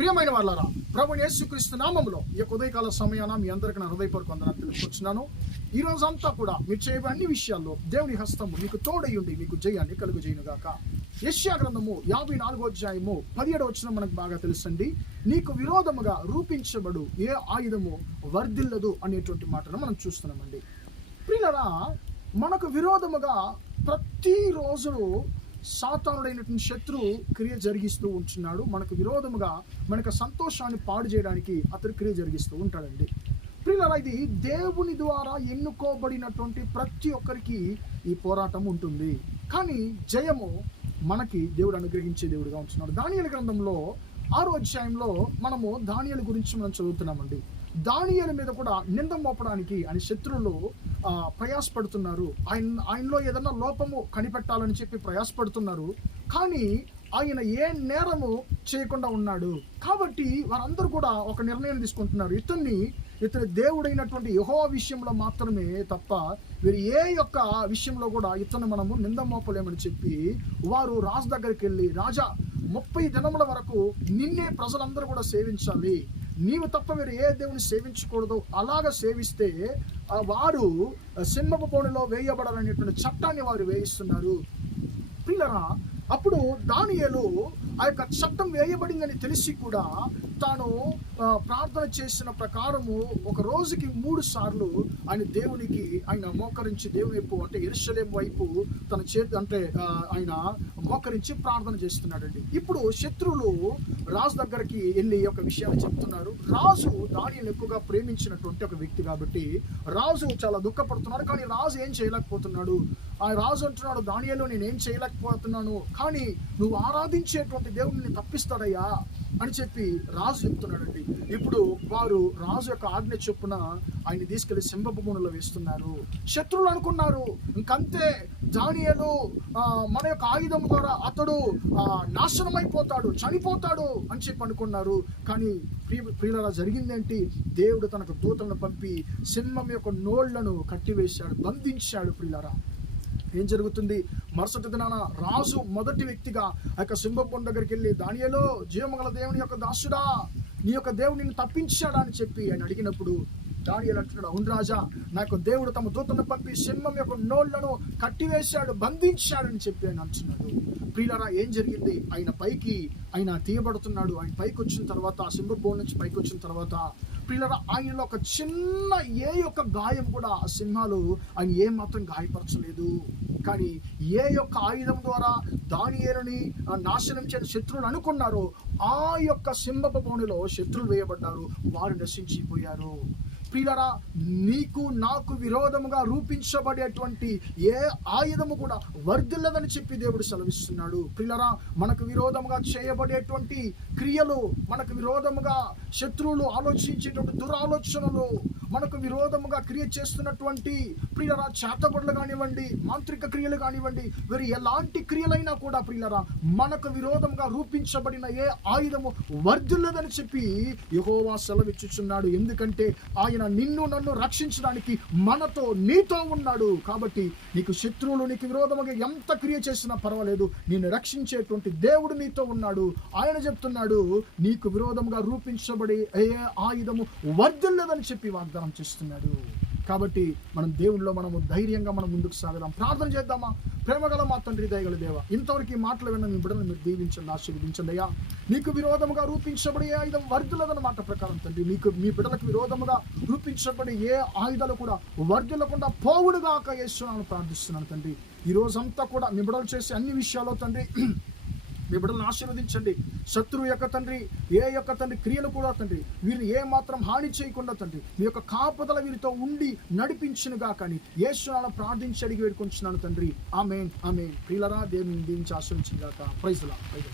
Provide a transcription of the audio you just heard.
ప్రియమైన వాళ్ళారా, ప్రభు యేసుక్రీస్తు నామములో ఈ యొక్క ఉదయకాల సమయాన మీ అందరికీ నా హృదయపూర్వక వందనాలు తెలుపుకొచ్చున్నాను. ఈ రోజంతా కూడా మీరు చేయబోయే అన్ని విషయాల్లో దేవుని హస్తము మీకు తోడయుండి మీకు జయాన్ని కలుగజేయునుగాక. యెషయా గ్రంథము 54వ అధ్యాయము 17వ వచనం మనకు బాగా తెలుసండి. నీకు విరోధముగా రూపించబడు ఏ ఆయుధము వర్ధిల్లదు అనేటువంటి మాటను మనం చూస్తున్నామండి. ప్రియులారా, మనకు విరోధముగా ప్రతిరోజు సాతానుడైనటువంటి శత్రువు క్రియ జరిగిస్తూ ఉంటున్నాడు. మనకు విరోధముగా మనకు సంతోషాన్ని పాడు చేయడానికి అతడు క్రియ జరిగిస్తూ ఉంటాడండి. ప్రియులారా, ఇది దేవుని ద్వారా ఎన్నుకోబడినటువంటి ప్రతి ఒక్కరికి ఈ పోరాటం ఉంటుంది. కానీ జయము మనకి దేవుడు అనుగ్రహించే దేవుడుగా ఉంటున్నాడు. దానియేలు గ్రంథంలో 6వ అధ్యాయంలో మనము దానియేలు గురించి మనం చదువుతున్నామండి. దానియేలు మీద కూడా నింద మోపడానికి ఆయన శత్రువులు ప్రయాసపడుతున్నారు. ఆయనలో ఏదన్నా లోపము కనిపెట్టాలని చెప్పి ప్రయాసపడుతున్నారు. కానీ ఆయన ఏ నేరము చేయకుండా ఉన్నాడు. కాబట్టి వారందరూ కూడా ఒక నిర్ణయం తీసుకుంటున్నారు. ఇతని దేవుడైనటువంటి యెహోవా విషయంలో మాత్రమే తప్ప వీరు ఏ యొక్క విషయంలో కూడా ఇతను మనము నింద మోపలేమని చెప్పి వారు రాజు దగ్గరికి వెళ్ళి, రాజా 30 దినముల వరకు నిన్నే ప్రజలందరూ కూడా సేవించాలి, నీవు తప్ప వీరు ఏ దేవుని సేవించకూడదు, అలాగ సేవిస్తే వారు సింహపు బోనులో వేయబడాలనేటువంటి చట్టాన్ని వారు వేయిస్తున్నారు. ప్రియులారా, అప్పుడు దానియేలు ఆ యొక్క చట్టం వేయబడిందని తెలిసి కూడా తాను ప్రార్థన చేసిన ప్రకారము ఒక రోజుకి 3 సార్లు ఆయన మోకరించి దేవుని వైపు, అంటే యెరూషలేము వైపు తన చేతి ఆయన మోకరించి ప్రార్థన చేస్తున్నాడండి. ఇప్పుడు శత్రువులు రాజు దగ్గరికి వెళ్ళి ఒక విషయాన్ని చెప్తున్నారు. రాజు దానియేలు ఎక్కువగా ప్రేమించినటువంటి ఒక వ్యక్తి కాబట్టి రాజు చాలా దుఃఖపడుతున్నాడు. కానీ రాజు ఏం చేయలేకపోతున్నాడు. ఆ రాజు అంటున్నాడు, దానియేలు నేనేం చేయలేకపోతున్నాను, కానీ నువ్వు ఆరాధించేటువంటి దేవుడిని తప్పిస్తాడయ్యా అని చెప్పి రాజు చెప్తున్నాడండి. ఇప్పుడు వారు రాజు యొక్క ఆజ్ఞ చొప్పున ఆయన తీసుకెళ్లి సింహపు బోనులో వేస్తున్నారు. శత్రువులు అనుకున్నారు ఇంకంతే, దానియేలు మన యొక్క ఆయుధం ద్వారా అతడు నాశనం అయిపోతాడు, చనిపోతాడు అని చెప్పి అనుకున్నారు. కానీ ప్రియులారా, జరిగిందేంటి? దేవుడు తనకు దూతలను పంపి సింహం యొక్క నోళ్లను కట్టివేశాడు, బంధించాడు. ప్రియులారా, ఏం జరుగుతుంది? మరుసటి దినాన రాజు మొదటి వ్యక్తిగా ఆ యొక్క సింహపు దగ్గరికి వెళ్ళి, దానియేలు, జీవమగల దేవుని యొక్క దాసుడా, నీ యొక్క దేవుడు నిన్ను తప్పించాడా అని చెప్పి ఆయన అడిగినప్పుడు దానియేలు అంటున్నాడు, అవును రాజా, నా యొక్క దేవుడు తమ దూతను పంపి సింహం యొక్క నోళ్లను కట్టివేశాడు, బంధించాడని చెప్పి ఆయన అంటున్నాడు. ప్రియులారా, ఏం జరిగింది? ఆయన తీయబడుతున్నాడు. ఆయన పైకి వచ్చిన తర్వాత, ఆ సింహపు బోన్ నుంచి పైకి వచ్చిన తర్వాత ప్రియులారా, ఆయనలో ఒక చిన్న ఏ యొక్క గాయం కూడా ఆ సింహాలు ఆయన ఏ మాత్రం గాయపరచలేదు. కానీ ఏ యొక్క ఆయుధం ద్వారా దానియేలుని నాశనం చేయని శత్రువులు అనుకున్నారో ఆ యొక్క సింహపు బోనులో శత్రువులు వేయబడ్డారు, వారు నశించిపోయారు. ప్రియులారా, నీకు నాకు విరోధముగా రూపించబడేటువంటి ఏ ఆయుధము కూడా వర్ధిల్లదని చెప్పి దేవుడు సెలవిస్తున్నాడు. ప్రియులారా, మనకు విరోధముగా చేయబడేటువంటి క్రియలు, మనకు విరోధముగా శత్రువులు ఆలోచించేటువంటి దురాలోచనలు, మనకు విరోధముగా క్రియ చేస్తున్నటువంటి ప్రియులారా చేతబడులు కానివ్వండి, మాంత్రిక క్రియలు కానివ్వండి, వేరు ఎలాంటి క్రియలైనా కూడా ప్రియులారా మనకు విరోధముగా రూపించబడిన ఏ ఆయుధము వర్ధిల్లదని చెప్పి యెహోవా సెలవిచ్చుచున్నాడు. ఎందుకంటే ఆయన నిన్ను నన్ను రక్షించడానికి మనతో నీతో ఉన్నాడు. కాబట్టి నీకు శత్రువులు నీకు విరోధముగా ఎంత క్రియ చేసినా పర్వాలేదు, నిన్ను రక్షించేటువంటి దేవుడు నీతో ఉన్నాడు. ఆయన చెప్తున్నాడు, నీకు విరోధముగా రూపించబడి ఏ ఆయుధము వర్ధిల్లదని చెప్పి వాగ్దానం చేస్తున్నాడు. కాబట్టి మనం దేవునిలో మనము ధైర్యంగా మనం ముందుకు సాగదాం. ప్రార్థన చేద్దామా? ప్రేమగల మా తండ్రి, దయగల దేవ, ఇంతవరకు ఈ మాటలు విన్న మీ బిడ్డలను మీరు దీవించండి, ఆశీర్వదించండి అయ్యా. నీకు విరోధముగా రూపించబడి ఏ ఆయుధం వర్ధిల్లదన్న మాట ప్రకారం తండ్రి, మీ బిడ్డలకు విరోధముగా రూపించబడి ఏ ఆయుధాలు కూడా వర్ధిల్లకుండా పోవుడుగాక యేసునామమున ప్రార్థిస్తున్నాను తండ్రి. ఈ రోజంతా కూడా మీ బిడ్డలు చేసే అన్ని విషయాల్లో తండ్రి మీ బిడ్డలను ఆశీర్వదించండి. శత్రువు యొక్క తండ్రి, ఏ యొక్క తండ్రి క్రియలు కూడా తండ్రి వీరిని ఏ మాత్రం హాని చేయకుండా తండ్రి మీ యొక్క కాపుదల వీరితో ఉండి నడిపించునుగా. కానీ యేసునామమున ప్రార్థించి అడిగి వేడుకొంచున్నాను తండ్రి. ఆమేన్, ఆమేన్. ప్రియులారా, దేవుని దీవించి ఆశీర్వదించుగాక. Praise the lord.